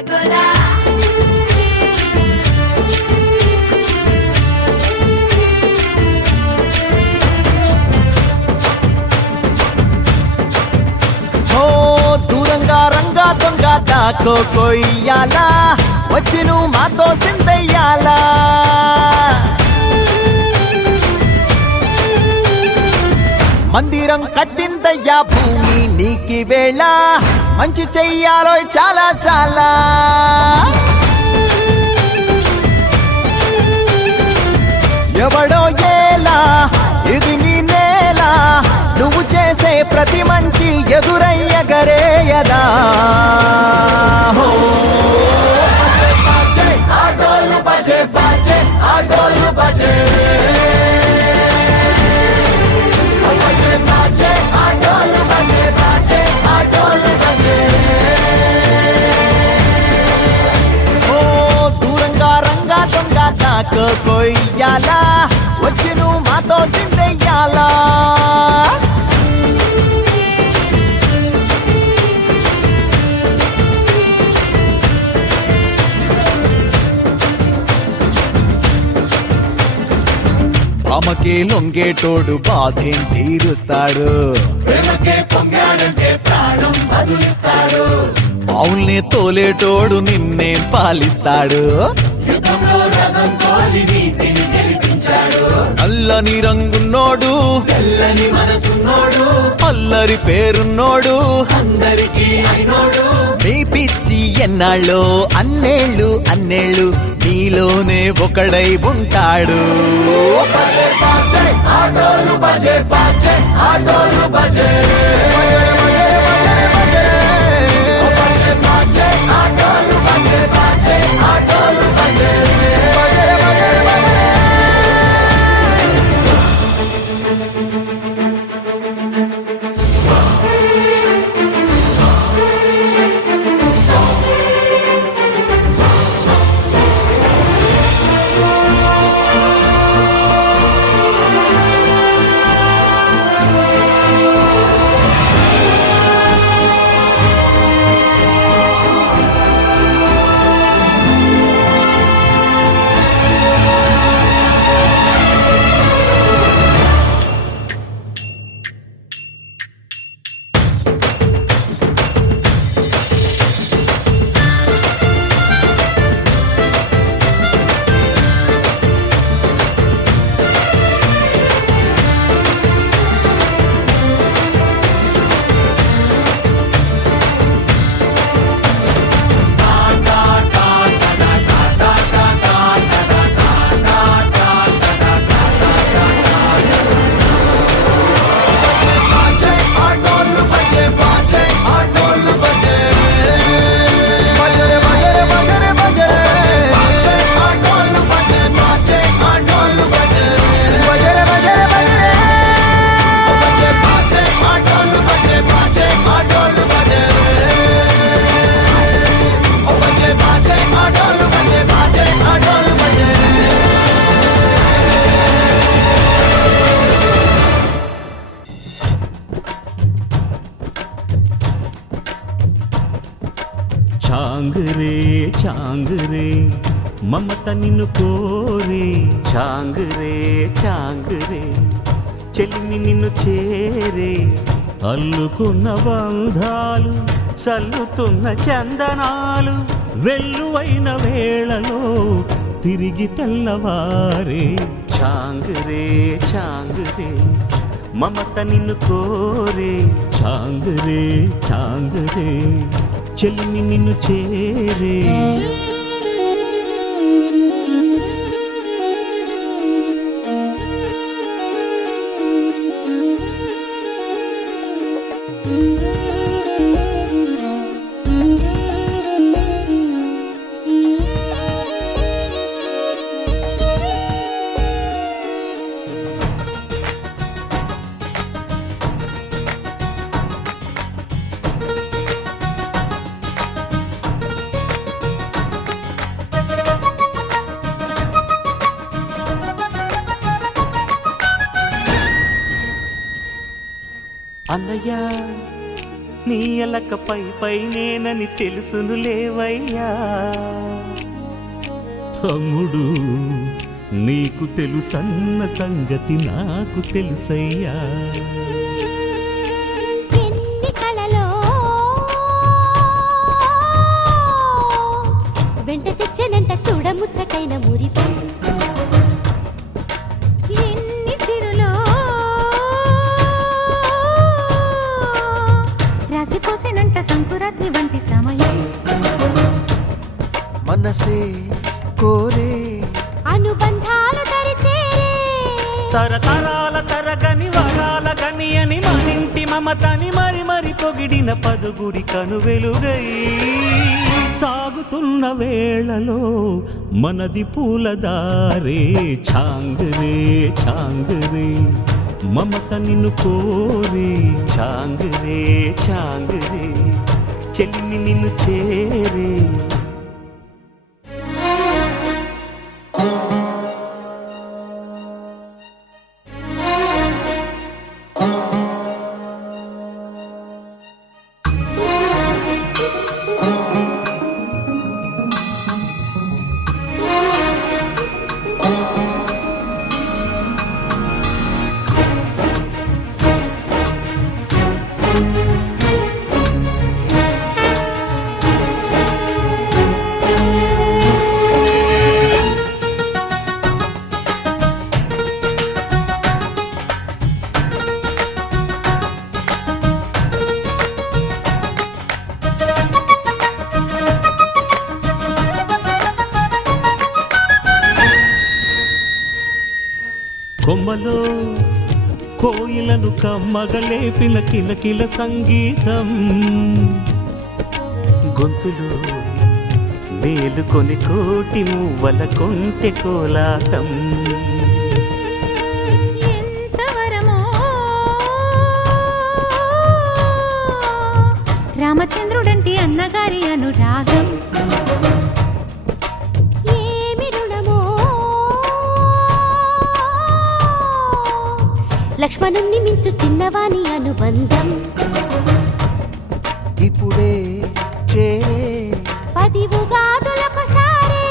గోలా దూరంగా రంగా దొంగ దాకో కొయ్యాలా వచ్చి నువ్వు మాతో సిందయ్యాలా మందిరం కట్టిందయ్యా భూమి నీకి వేళ మంచి చెయ్యాలో చాలా చాలా ఎవడో ఏలా ఇది నీ నేల నువ్వు చేసే ప్రతి మంచి ఎదురయ్యగరేయదా ఆటోలు బజే బాజే ఆటోలు బజే దూరంగా రంగా దొంగ దాకో కొయ్యాలా వచ్చి నువ్వు మాతో సిందయ్యాలా ఆమెకే లొంగేటోడు బాధేం తీరుస్తాడు బావుల్ని తోలేటోడు నిన్నే పాలిస్తాడు నల్లని రంగున్నోడు తెల్లని మనసున్నోడు అల్లరి పేరున్నోడు అందరికీ అయినోడు నీ పిచ్చి ఎన్నాళ్ళో అన్నేళ్ళు అన్నేళ్ళు నీలోనే ఒకడై ఉంటాడు ఆటోలు బజే బాజే ఆటోలు బజే ఆటోలు బజే బాజే ఆటోలు బజే చాంగరే చాంగరే మమత నిన్ను కోరే చాంగరే చాంగరే చెలిమి నిన్ను చేరే అల్లుకున్న బంధాలు చల్లుతున్న చందనాలు వెల్లువైన వేళలో తిరిగి తెల్లవారే చాంగరే చాంగరే మమత నిన్ను కోరే చాంగరే చాంగరే చెలిమి నిన్ను చేరే అన్నయ్య నీ ఎలక పై నేనని తెలుసును లేవయ్యా తమ్ముడు నీకు తెలుసన్న సంగతి నాకు తెలుసయ్యా ఎన్ని కళలో వెంట తెచ్చనంట చూడముచ్చటైన మురిపం ఎన్ని సిరులో రాసిపోసేనంట సంకురాత్రి వంటి సమయం మనసే కోరే అనుబంధాలు దరిచేరే తరతరాల తరగని వరాల గని అని మనింటి మమతని మరి పొగిడిన పదుగురి కనువెలుగై సాగుతున్న వేళలో మనది పూలదారే చాంగరే చాంగరే మమత నిన్ను కోరే చాంగరే చాంగరే చెల్లిని నిన్ను చేరే కొమ్మలో కోయిలను కమ్మగలేపిన కిలకిల సంగీతం గొంతులో మేలుకొని కోటి మువ్వల కొంటె కోలాటం ఎంతవరమో రామచంద్రుడంటి అన్నగారి అనురాగం ఏమి రుణమో లక్ష్మణుణ్ణి మించు చిన్నవాని అనుబంధం ఇప్పుడే చేరే 10 ఉగాదులొకసారే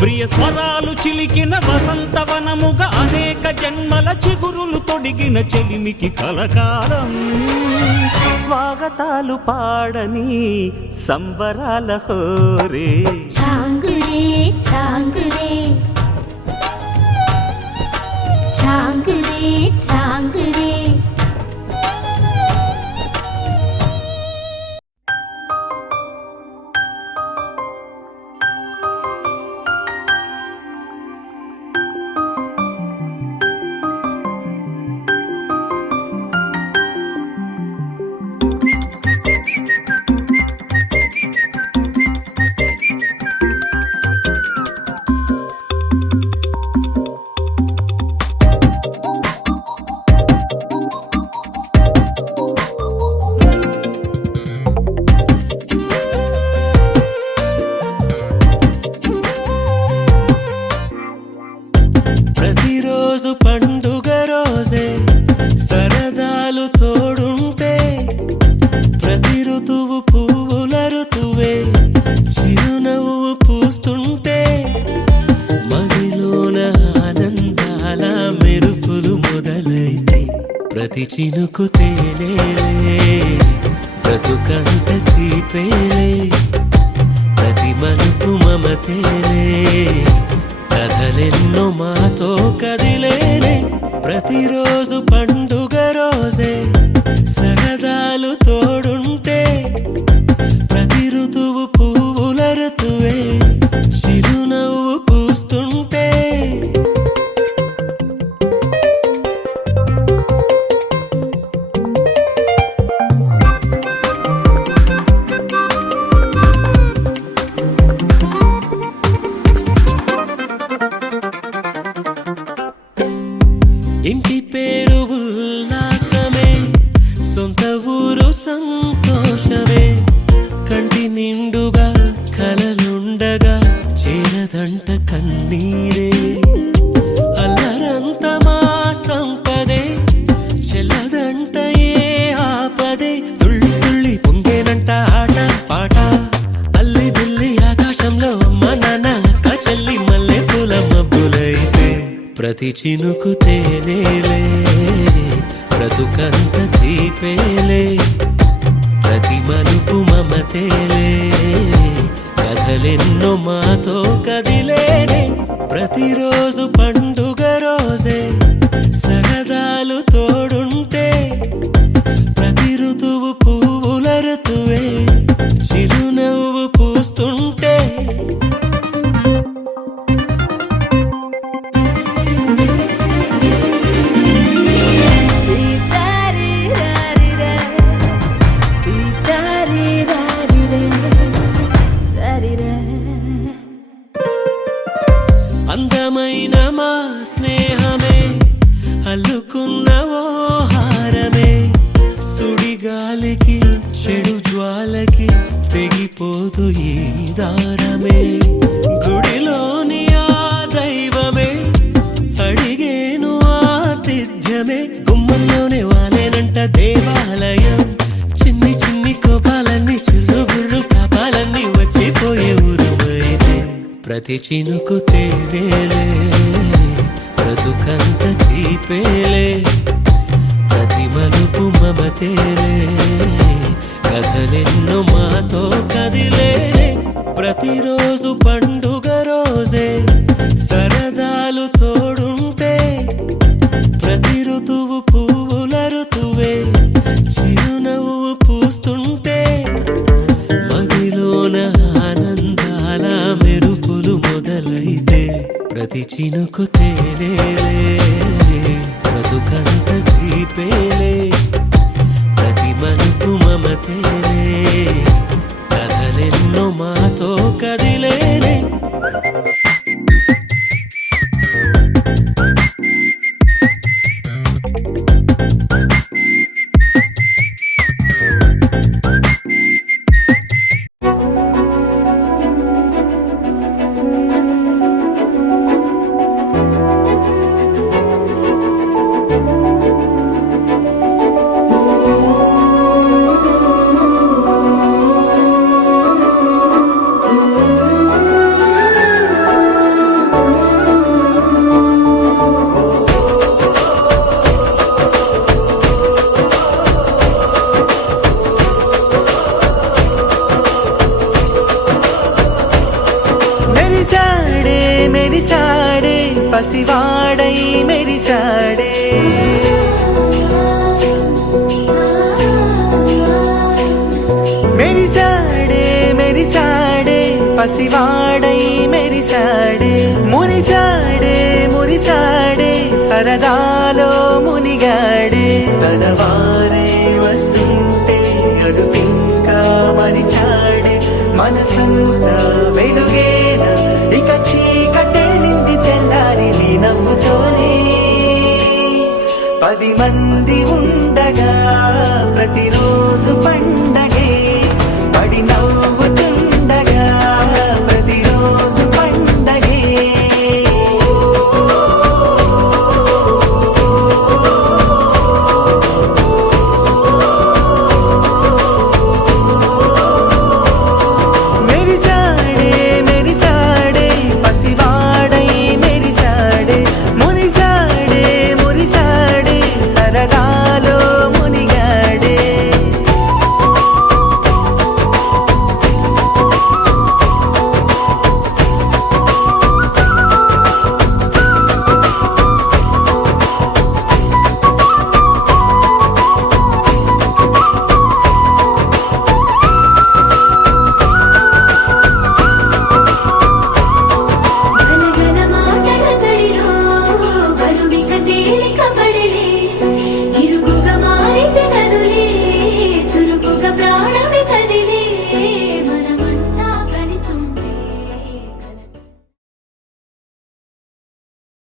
ప్రియ స్వరాలు చిలికిన వసంతవనముగా అనేక జన్మల చిగురులు తొడిగిన చెలిమికి కలకాలం స్వాగతాలు పాడని సంబరాల హోరే చాంగురే చాంగురే చాంగురే చాంగురే ప్రతిరోజు పండుగ రోజే సరదాలు తోడుంటే ప్రతి ఋతువు పువ్వుల ఋతువే చిరునవ్వు పూస్తుంటే మదిలోన ఆనందాల మెరుపులు మొదలైతే ప్రతి చినుకు తేనేలే బ్రతుకంత తీపేలే ప్రతి మలుపు మమతేలే కథలెన్నో మాతో కదిలేనే ప్రతిరోజు పండుగ రోజే సరదాలు తోడుంటే ప్రతి ఋతువు పువ్వుల ఋతువే చిరునవ్వు పూస్తుంటే ఇంటి పేరు ఉల్లాసమే సొంత ఊరు సంగ ప్రతి చినుకు తేనేలే బ్రతుకంత తీపేలే ప్రతి మలుపు మమతేలే కథలెన్నో మాతో కదిలేనే ప్రతిరోజు పండుగ రోజే సరదాలు తోడుంటే ప్రతి ఋతువు పువ్వుల ఋతువే చిరునవ్వు పూస్తుంటే అందమైన మా స్నేహమే అల్లుకున్న ఓ హారమే సుడిగాలికి చెడు జ్వాలకి తెగిపోదు ఈ దారమే గుడిలోని ఆ దైవమే అడిగేను ఆతిథ్యమే గుమ్మంలోనే వాలేనంట దేవాలయం చిన్ని చిన్ని కోపాలన్నీ చిల్లుబుర్రు పాపాలన్నీ వచ్చిపోయే ఊరుమైతే ప్రతి చినుకు తేనేలే బ్రతుకంత తీపేలే ప్రతి మలుపు మమతేలే కథలెన్నో మాతో కదిలేనే ప్రతిరోజు పండుగ రోజే సరదాలు తోడుంటే ప్రతి ఋతువు పువ్వుల ఋతువే చిరునవ్వు పూస్తుంటే మదిలోన ఆనందాల మెరుపులు మొదలైతే ప్రతి చినుకు తేనేలే బ్రతుకంత తీపేలే ప్రతి మలుపు మమతేలే కథలెన్నో మాతో కదిలేనే మెరిసాడే పసివాడై మెరిసాడే మెరిసాడే పసివాడై మెరిసాడే మురిసాడే సరదాలో మునిగాడే తనవారే వస్తుంటే అడుపింకా మరిచాడే మనసంతా వెలుగేనా ఇక చీకటెళ్ళింది తెల్లారి నీ నవ్వుతోనే 10 మంది ఉండగా ప్రతిరోజు పండుగ